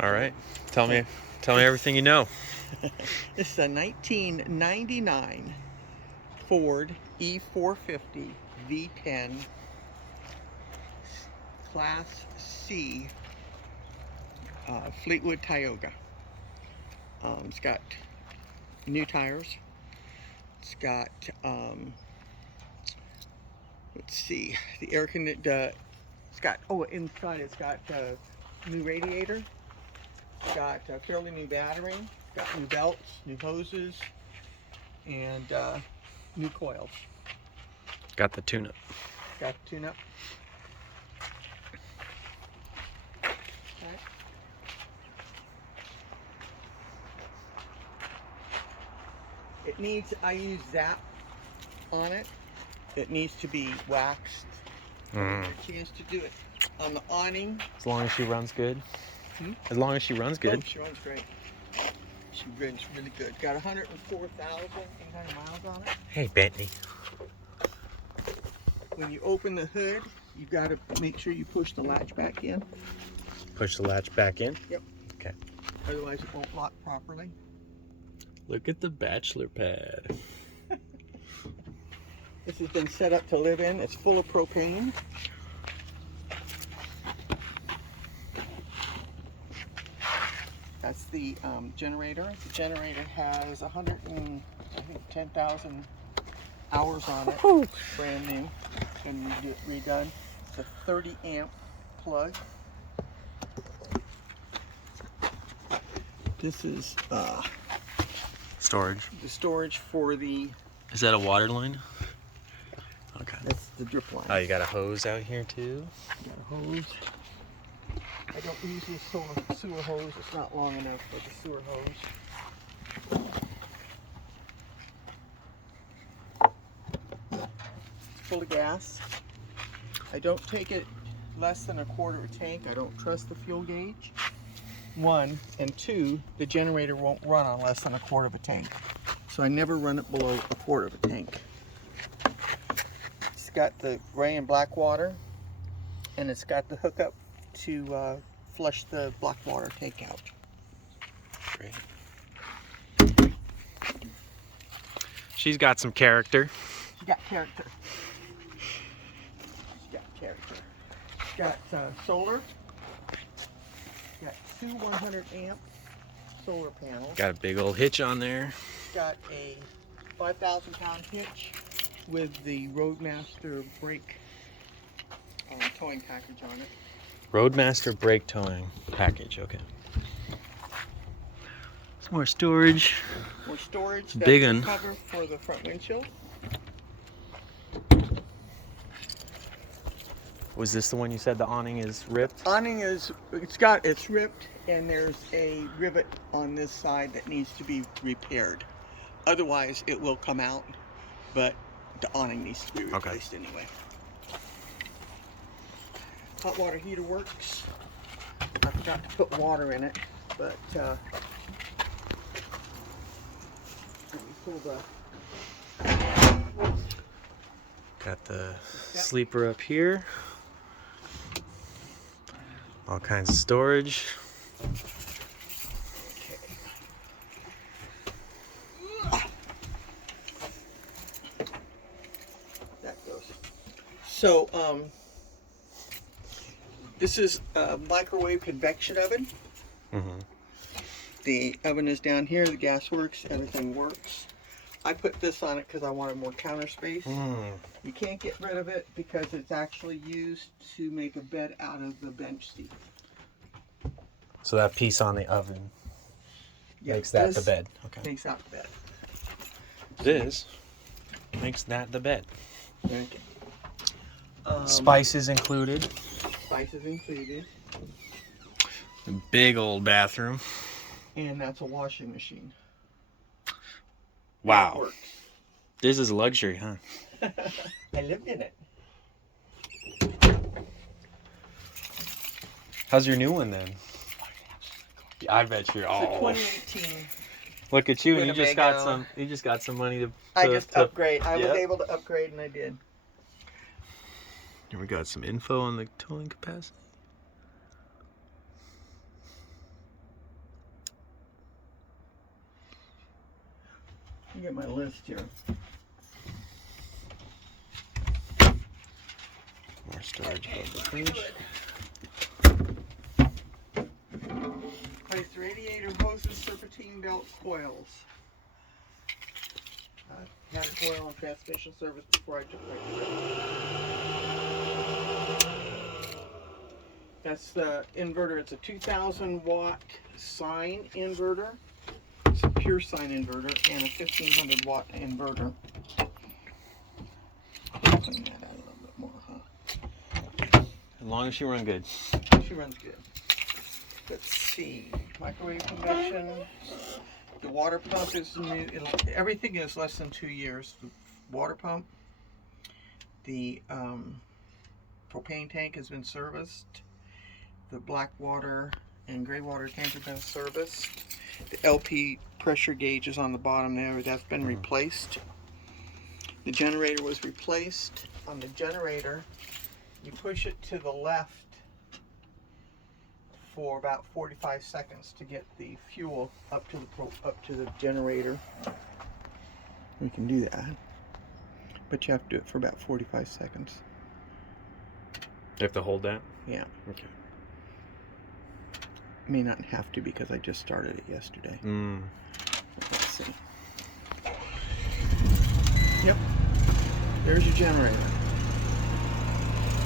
All right. Tell me everything you know. This is a 1999 Ford E-450 V10 Class C Fleetwood Tioga. It's got new tires. It's got let's see, the air conditioner. It's got inside it's got new radiator. It's got a fairly new battery. It's got new belts, new hoses, and new coils. Got the tune-up. Got the tune-up. It needs, I use Zap on it. It needs to be waxed. A chance to do it on the awning. As long as she runs good. As long as she runs good. Oh, she runs great. She runs really good. Got 104,800 miles on it. Hey, Bentley. When you open the hood, you've got to make sure you push the latch back in. Push the latch back in? Yep. Okay. Otherwise it won't lock properly. Look at the bachelor pad. This has been set up to live in. It's full of propane. That's the generator. The generator has 110,000 hours on it. Woo. Brand new and redone. It's a 30 amp plug. This is Storage. the storage for the. Is that a water line? Okay. That's the drip line. Oh, you got a hose out here too? Got a hose. I don't use this sewer hose. It's not long enough for the sewer hose. It's full of gas. I don't take it less than 1/4 tank. I don't trust the fuel gauge. 1 and 2, the generator won't run on less than 1/4 tank. So I never run it below 1/4 tank. It's got the gray and black water, and it's got the hookup to flush the blackwater tank out. Great. She's got some character. She's got character. She's got character. She's got solar. She's got 2 100 amp solar panels. Got a big old hitch on there. She's got a 5,000 pound hitch with the Roadmaster brake towing package on it. Roadmaster brake towing package. Okay. Some more storage. More storage. That's Big the one. cover for the front windshield. Was this the one you said the awning is ripped? Awning is, it's ripped, and there's a rivet on this side that needs to be repaired. Otherwise it will come out, but the awning needs to be replaced anyway. Hot water heater works. I forgot to put water in it, but let me pull the. Got the sleeper up here. All kinds of storage. Okay. That goes. So this is a microwave convection oven. The oven is down here, the gas works, everything works. I put this on it because I wanted more counter space. You can't get rid of it because it's actually used to make a bed out of the bench seat. So that piece on the oven makes that the bed. Okay. Makes out the bed. This makes that the bed. Okay. Spices included. Spices included. A big old bathroom. And that's a washing machine. Wow. That works. This is luxury, huh? I lived in it. How's your new one then? I bet you're all. It's a 2018. Look at you, and Winnebago. you just got some money to. I just upgrade. I Yep. was able to upgrade, and I did. Here we got some info on the towing capacity. me get my list here. More storage above the fridge. Replace radiator hoses, serpentine belt coils. Had an oil and transmission service before I took my trip. That's the inverter. It's a 2,000 watt sine inverter. It's a pure sine inverter and a 1,500 watt inverter. Clean that out a little bit more, huh? As long as she runs good. She runs good. Let's see. Microwave convection. The water pump is new. Everything is less than 2 years. The water pump. The propane tank has been serviced. The blackwater and gray water tank have been serviced. The LP pressure gauge is on the bottom there. That's been replaced. The generator was replaced. On the generator, you push it to the left for about 45 seconds to get the fuel up to the generator. We can do that, but you have to do it for about 45 seconds. You have to hold that? Yeah. Okay. May not have to because I just started it yesterday. Let's see. Yep. There's your generator.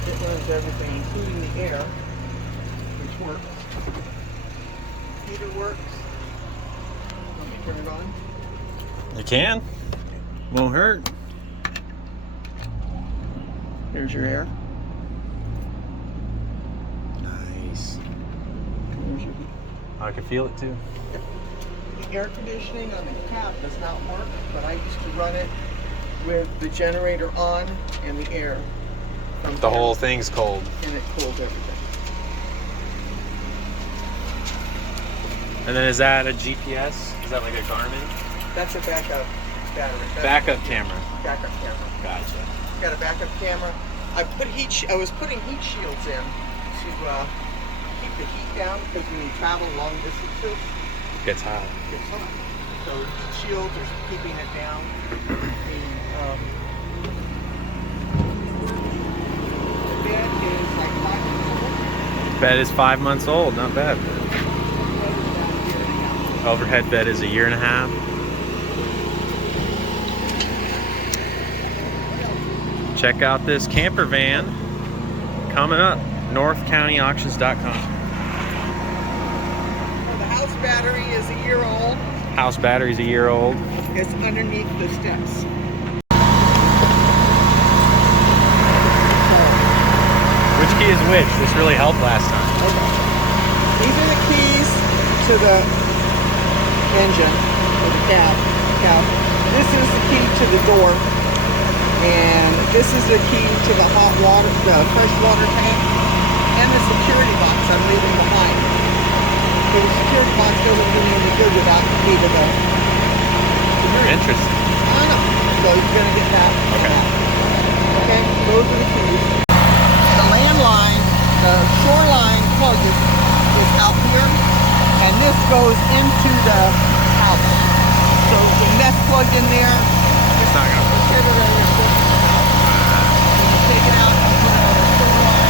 It runs everything, including the air, which works. Heater works. Let me turn it on. You can. Won't hurt. There's your air. Nice. There's your heat. I can feel it too. Yep. The air conditioning on the cab does not work, but I used to run it with the generator on and the air. The whole thing's cold. And it cools everything. And then is that a GPS? Is that like a Garmin? That's a backup battery. Backup camera. Backup camera. Gotcha. Got a backup camera. I was putting heat shields in to keep the heat down because when you travel long distances, Gets hot. it gets hot. So heat shields are keeping it down. The bed is like 5 months old. Bed is 5 months old. Not bad. The bed is about a year and a half. Overhead bed is 1.5 years. Check out this camper van coming up. NorthCountyAuctions.com. The house battery is a year old. House battery's 1 year old. It's underneath the steps. Which key is which? This really helped last time. Okay. These are the keys to the engine, or the cab. This is the key to the door. And this is the key to the hot water, the fresh water tank, and the security box I'm leaving behind. So the security box doesn't do me any good without the key to the. Interesting. I know. So you're gonna get that. Okay. Okay. Those are the keys. The landline, the shoreline plug is out here, and this goes into the house. So the nest plug in there. It's not gonna work. Take it out and put it on the shoreline.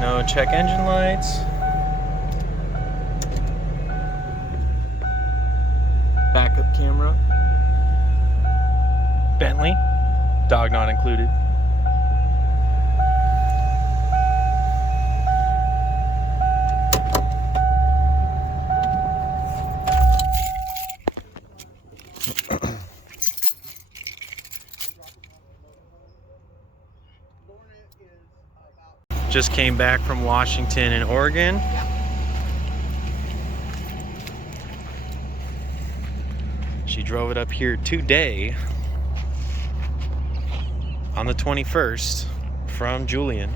No check engine lights. Backup camera. Bentley. Dog not included. Just came back from Washington and Oregon. She drove it up here today on the 21st from Julian.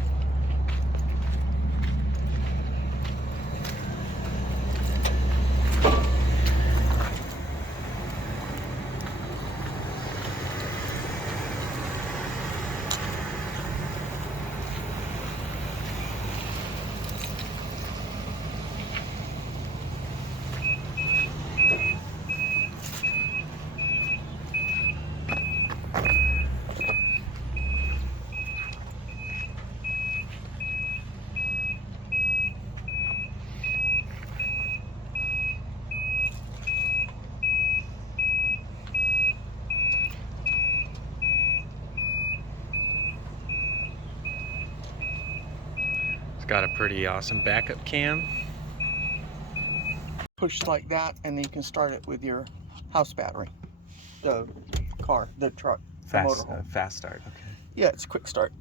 It's got a pretty awesome backup cam. Push like that, and then you can start it with your house battery. The car, the truck, the motorhome. Fast start. Okay. Yeah, it's a quick start.